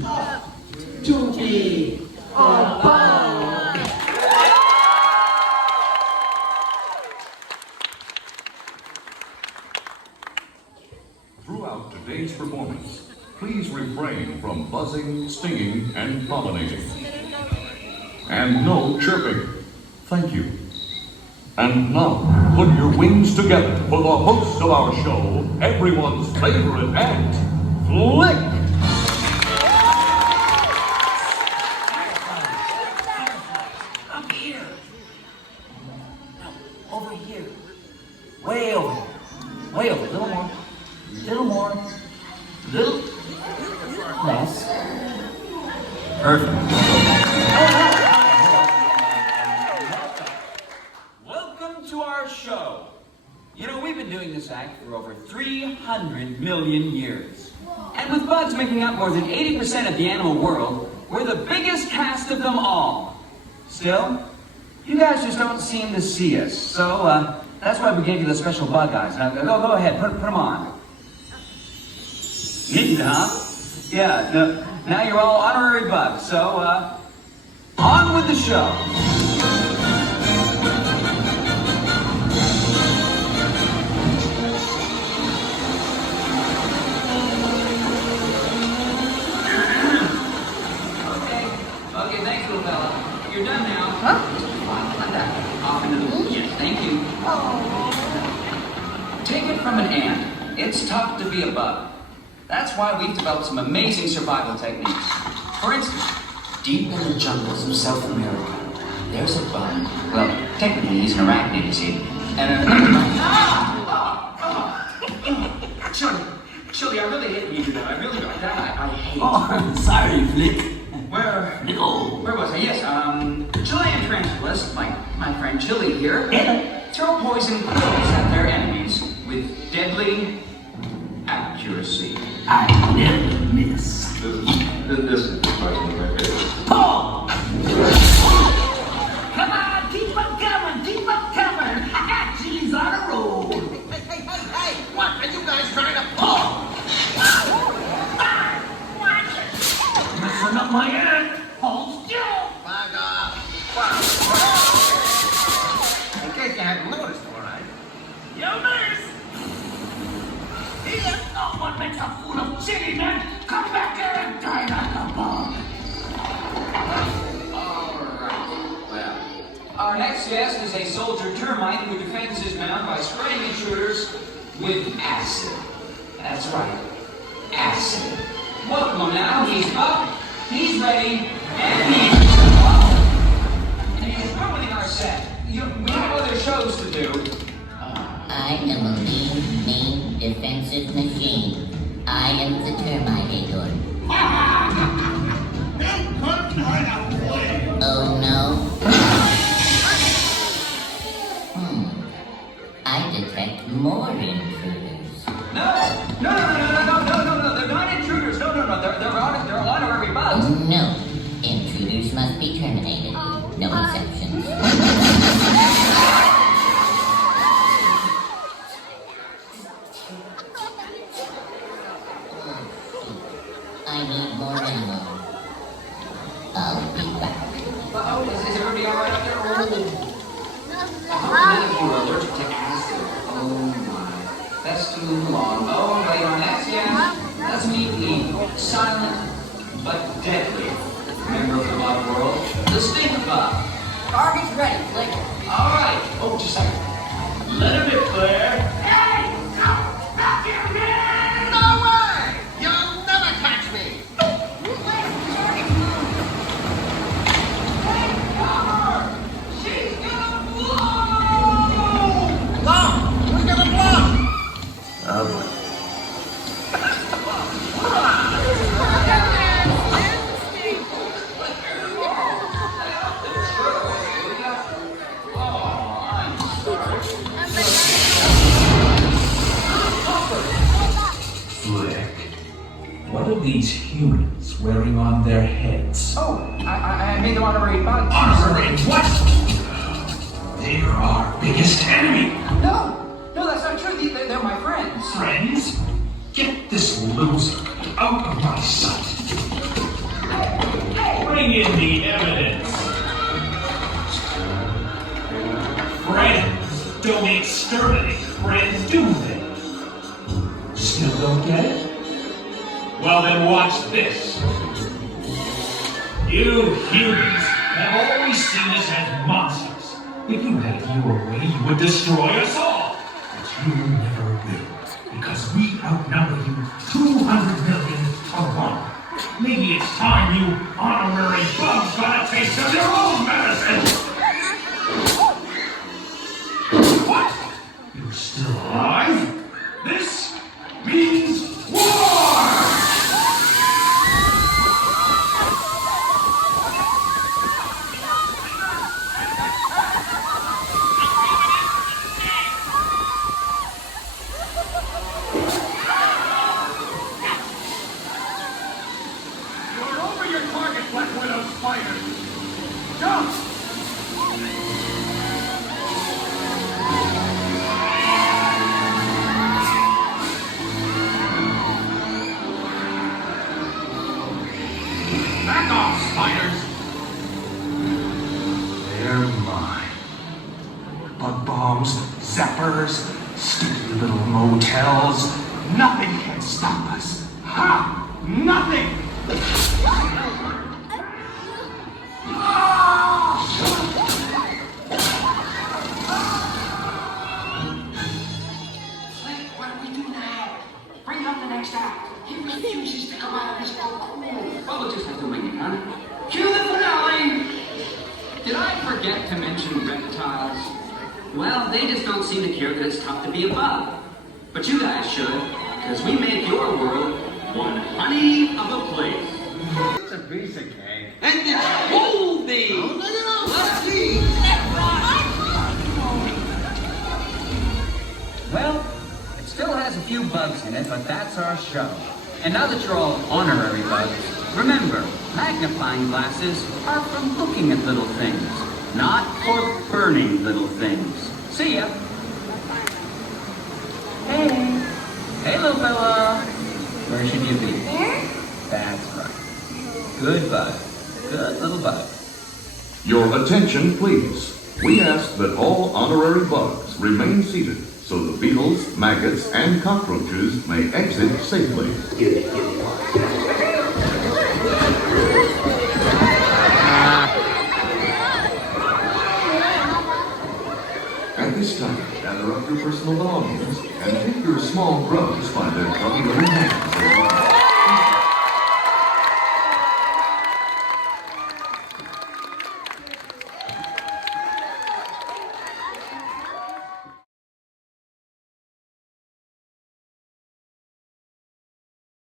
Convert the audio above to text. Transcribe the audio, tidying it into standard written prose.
tough to be a bug. Throughout today's performance, please refrain from buzzing, stinging, and pollinating. And no chirping. Thank you. And now, put your wings together for the host of our show, everyone's favorite ant, Flick! Up here. No, over here. Way over. Way over. A little more. Little more. Little less. Perfect. Welcome to our show. You know, we've been doing this act for over 300 million years. And with bugs making up more than 80% of the animal world, we're the biggest cast of them all. Still, you guys just don't seem to see us. So, that's why we gave you the special bug eyes. Now, go ahead, put them on. Neat, huh? Yeah, now you're all honorary bugs. So, on with the show. Okay, thanks, little fella. You're done now. Huh? Like that. Off into the woods. Yes, thank you. Take it from an ant. It's tough to be a bug. That's why we've developed some amazing survival techniques. For instance, deep in the jungles of South America, there's a bug. Well, technically he's an arachnid, you see. And Chili, I really hate you today. I really don't. I hate. Oh, I'm sorry, Flick. Where was I? Yes, Chilean tarantulas, my friend Chili here, throw poison pills at their enemies with deadly accuracy. I never miss. This is the question of my favorite. Paul! Come on, keep on coming, keep on coming. Chili's on a roll. Hey, what are you guys trying to pull? Messing up my hand. Hold still. Bug off. In case you hadn't noticed, all right? Yo, nurse. Here, no one makes a fool of Chili, man. Come back here and die like a bug. Alright, well, our next guest is a soldier termite who defends his mound by spraying intruders with acid. That's right, acid. Welcome him now. He's up, he's ready, and he's ruining our set. We have other shows to do. I am a mean defensive machine. I am the Terminator. Oh no. I detect more intruders. No, they're not intruders. No, they're honorary bugs. No, intruders must be terminated. No exceptions. I need more ammo. I'll be back. Is everybody alright up there? None of you are allergic to acid. Oh my. That's too long. Oh, wait on that. Yes. That's me, the silent but deadly member of the bug world, the stink bug. Target's ready, Flick. Alright. Oh, just a second. Let him declare. Hey! Come back here, man! No way! You'll never catch me! She's gonna blow! Blow! Who's gonna blow? Oh, Flick, what are these humans wearing on their heads? Oh, I made them honorary bugs. Honorary what? They're our biggest enemy. No, that's not true. They're my friends. Friends? Get this loser out of my sight. Bring in the evidence. Friends don't exterminate friends, do they? Still don't get it? Well then watch this. You humans have always seen us as monsters. If you had it your way, you would destroy us all. But you never will, because we outnumber you 200 million to 1. Maybe it's time you honorary bugs got a taste of your own medicine. What? You're still alive? This means war! You're over your target, Black Widow spider. Jump! Back off, spiders! They're mine. Bug bombs, zappers, stupid little motels. Nothing can stop us. Ha! Nothing! Slick, what do we do now? Bring up the next act. He refuses to come out of his cocoon. Well, we'll just have to wing it, huh? Cue the finale! Did I forget to mention reptiles? Well, they just don't seem to care that it's tough to be a bug. But you guys should, because we make your world one honey of a place. It's a piece of cake. And it's moldy! Well, it still has a few bugs in it, but that's our show. And now that you're all honorary bugs, remember, magnifying glasses are for looking at little things, not for burning little things. See ya! Hey! Hey, little fella! Where should you be? Here? That's right. Good bug. Good little bug. Your attention, please. We ask that all honorary bugs remain seated so the beetles, maggots, and cockroaches may exit safely. At this time, gather up your personal belongings and take your small grubs by their grubby little hands.